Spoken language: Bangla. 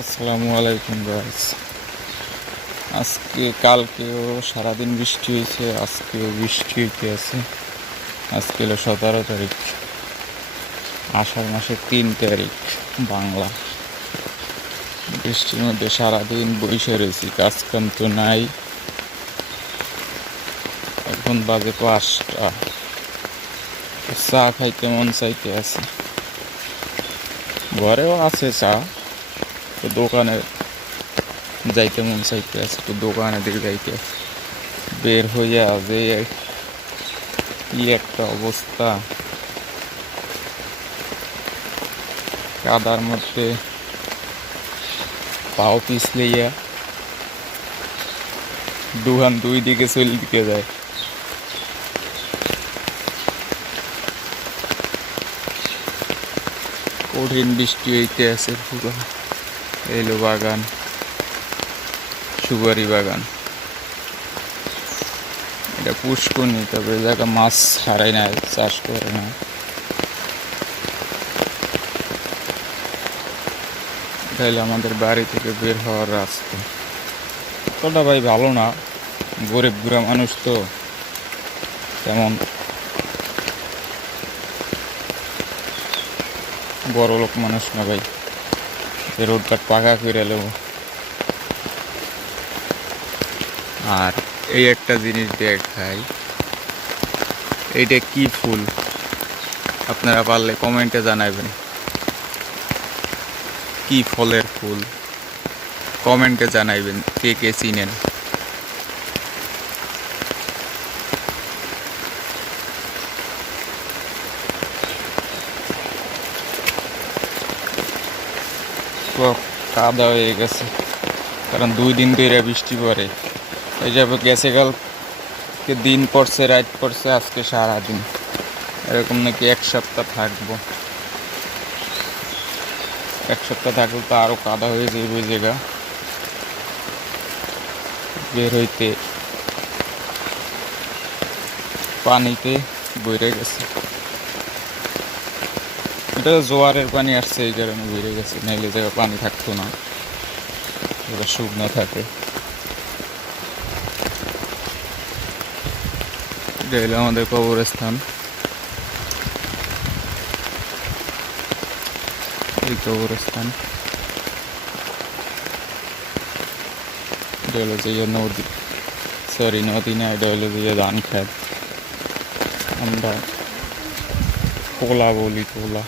আসসালামু আলাইকুম গাইস। আজকে কালকেও সারাদিন বৃষ্টি হয়েছে, আজকেও বৃষ্টি হইতে আছে। আজকে হলো 17 তারিখ, আষাঢ় মাসের 3 তারিখ বাংলা। বৃষ্টির মধ্যে সারাদিন বসে রয়েছি, কাজকাম তো নাই। এখন বাজে 5টা, চা খাইতে মন চাইতে আছে। ঘরেও আছে চা, তো দোকানে যাইতে মন চাইতে আছে, তো দোকানে দিকে যাইতে আছে। বের হইয়া যে কি একটা অবস্থা, কাদার মধ্যে পাও পিছলিয়া দুহান দুই দিকে চলে দিকে যায়। কঠিন বৃষ্টি হইতে আছে পুরো। এলো বাগান, সুপারি বাগান, এটা পুষ্করণী, তবে এই জায়গা মাছ হারাই না, চাষ করে না। তাইলে আমাদের বাড়ি থেকে বের হওয়ার রাস্তা। অতটা ভাই ভালো না, গরিব গুড়া মানুষ তো, তেমন বড় লোক মানুষ না ভাই, রোডঘাট পাকা করে এলো। আর এই একটা জিনিস দেখাই, এইটা কি ফুল আপনারা পারলে কমেন্টে জানাবেন। কি ফলের ফুল কমেন্টে জানাইবেন, কে কে চিনেন। কাদা হয়ে গেছে, কারণ 2 দিন ধরে বৃষ্টি পড়ে। এই যাবে গেছে কালকে দিন পড়ছে, রাত পড়ছে, আজকে সারাদিন। এরকম নাকি 1 সপ্তাহ থাকবো। 1 সপ্তাহ থাকলে তো আরো কাদা হয়ে যাবে ওই জায়গা, বের হইতে পানিতে বইরে গেছে। এটা জোয়ারের পানি আসছে, এই কারণে বইরে গেছে, নাইলে জায়গা পানি থাকতো না, এটা শুকনো থাকে। এটা হলো আমাদের কবরস্থান, এই কবরস্থান। এটা হলো যে নদী, সরি নদী না, এটা হলো যে ধান খেত, আমরা পোলা বলি, পোলা।